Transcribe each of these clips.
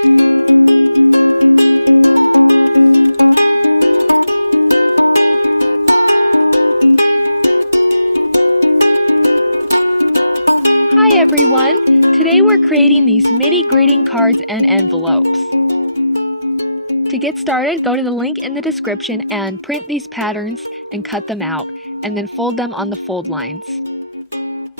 Hi everyone! Today we're creating these mini greeting cards and envelopes. To get started, go to the link in the description and print these patterns and cut them out, and then fold them on the fold lines.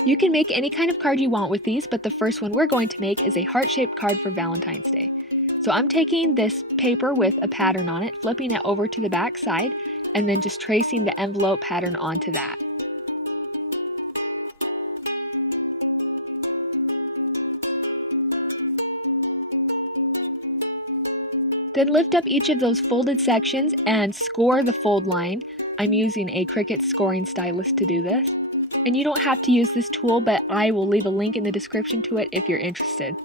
You can make any kind of card you want with these, but the first one we're going to make is a heart-shaped card for Valentine's Day. So I'm taking this paper with a pattern on it, flipping it over to the back side, and then just tracing the envelope pattern onto that. Then lift up each of those folded sections and score the fold line. I'm using a Cricut scoring stylus to do this. And you don't have to use this tool, but I will leave a link in the description to it if you're interested.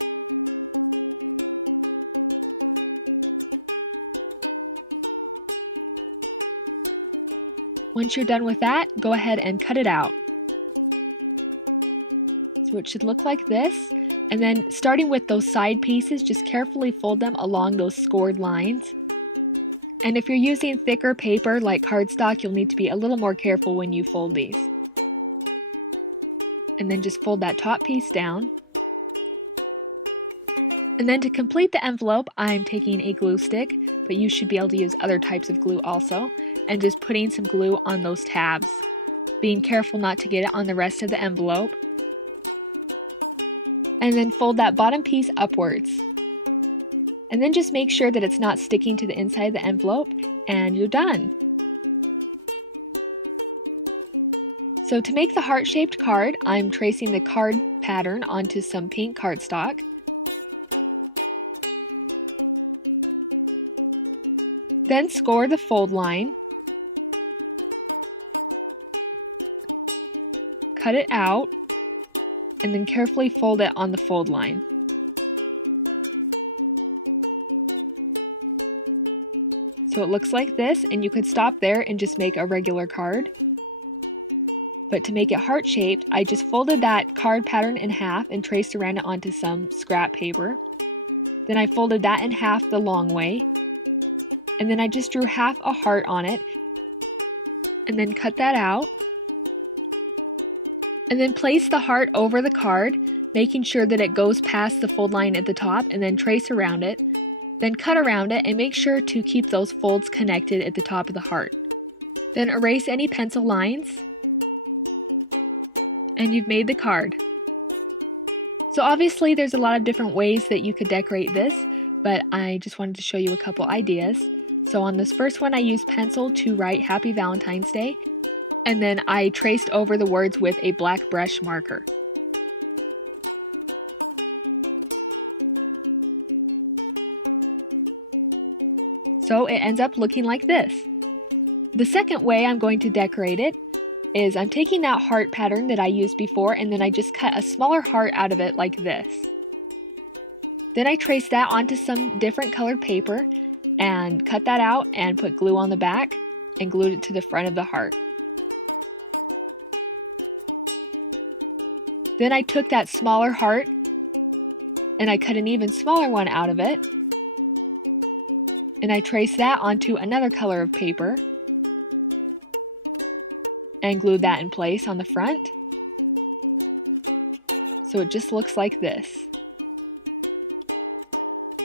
Once you're done with that, go ahead and cut it out. So it should look like this. And then starting with those side pieces, just carefully fold them along those scored lines. And if you're using thicker paper like cardstock, you'll need to be a little more careful when you fold these. And then just fold that top piece down. And then to complete the envelope, I'm taking a glue stick, but you should be able to use other types of glue also, and just putting some glue on those tabs, being careful not to get it on the rest of the envelope. And then fold that bottom piece upwards. And then just make sure that it's not sticking to the inside of the envelope, and you're done. So to make the heart-shaped card, I'm tracing the card pattern onto some pink cardstock. Then score the fold line. Cut it out. And then carefully fold it on the fold line. So it looks like this, and you could stop there and just make a regular card. But to make it heart-shaped, I just folded that card pattern in half and traced around it onto some scrap paper. Then I folded that in half the long way. And then I just drew half a heart on it. And then cut that out. And then place the heart over the card, making sure that it goes past the fold line at the top, and then trace around it. Then cut around it and make sure to keep those folds connected at the top of the heart. Then erase any pencil lines. And you've made the card. So obviously there's a lot of different ways that you could decorate this, but I just wanted to show you a couple ideas. So on this first one I used pencil to write Happy Valentine's Day. And then I traced over the words with a black brush marker. So it ends up looking like this. The second way I'm going to decorate it is I'm taking that heart pattern that I used before, and then I just cut a smaller heart out of it like this. Then I traced that onto some different colored paper and cut that out and put glue on the back and glued it to the front of the heart. Then I took that smaller heart and I cut an even smaller one out of it. And I traced that onto another color of paper and glued that in place on the front. So it just looks like this.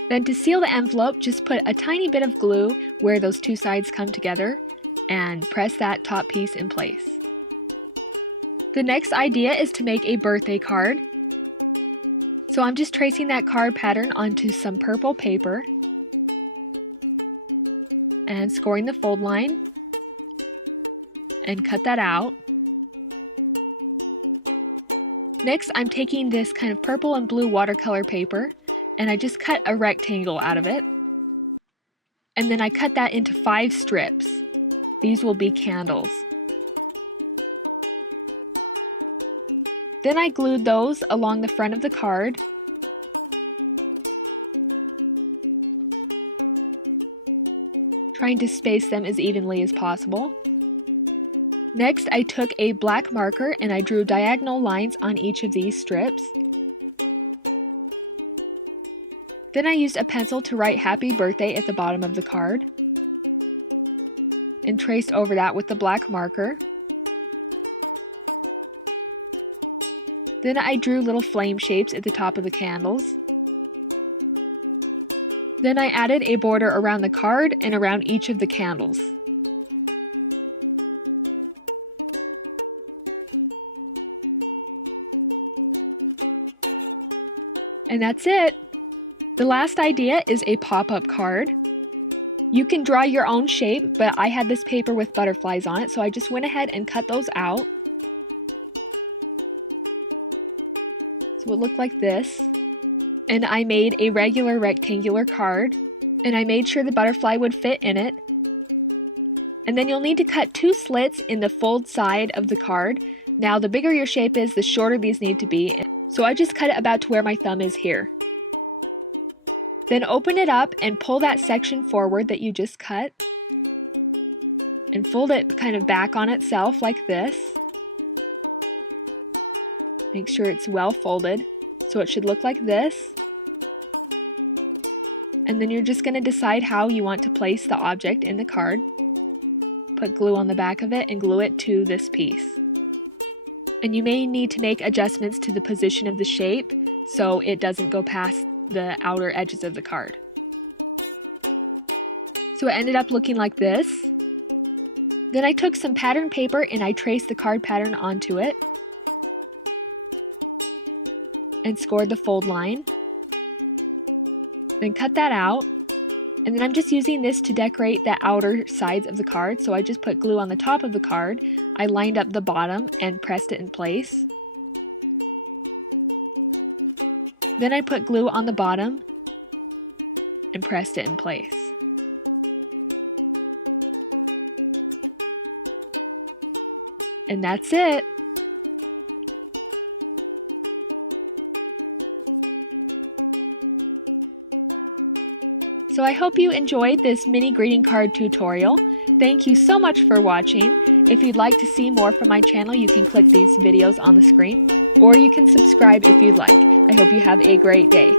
Then to seal the envelope, just put a tiny bit of glue where those two sides come together and press that top piece in place. The next idea is to make a birthday card. So I'm just tracing that card pattern onto some purple paper and scoring the fold line and cut that out. Next, I'm taking this kind of purple and blue watercolor paper and I just cut a rectangle out of it. And then I cut that into 5 strips. These will be candles. Then I glued those along the front of the card. Trying to space them as evenly as possible. Next, I took a black marker and I drew diagonal lines on each of these strips. Then I used a pencil to write happy birthday at the bottom of the card and traced over that with the black marker. Then I drew little flame shapes at the top of the candles. Then I added a border around the card and around each of the candles. And that's it! The last idea is a pop-up card. You can draw your own shape, but I had this paper with butterflies on it, so I just went ahead and cut those out. So it looked like this. And I made a regular rectangular card, and I made sure the butterfly would fit in it. And then you'll need to cut 2 slits in the fold side of the card. Now the bigger your shape is, the shorter these need to be. So I just cut it about to where my thumb is here. Then open it up and pull that section forward that you just cut. And fold it kind of back on itself like this. Make sure it's well folded. So it should look like this. And then you're just going to decide how you want to place the object in the card. Put glue on the back of it and glue it to this piece. And you may need to make adjustments to the position of the shape so it doesn't go past the outer edges of the card. So it ended up looking like this. Then I took some pattern paper and I traced the card pattern onto it and scored the fold line. Then cut that out. And then I'm just using this to decorate the outer sides of the card. So I just put glue on the top of the card. I lined up the bottom and pressed it in place. Then I put glue on the bottom and pressed it in place. And that's it! So I hope you enjoyed this mini greeting card tutorial. Thank you so much for watching. If you'd like to see more from my channel, you can click these videos on the screen, or you can subscribe if you'd like. I hope you have a great day.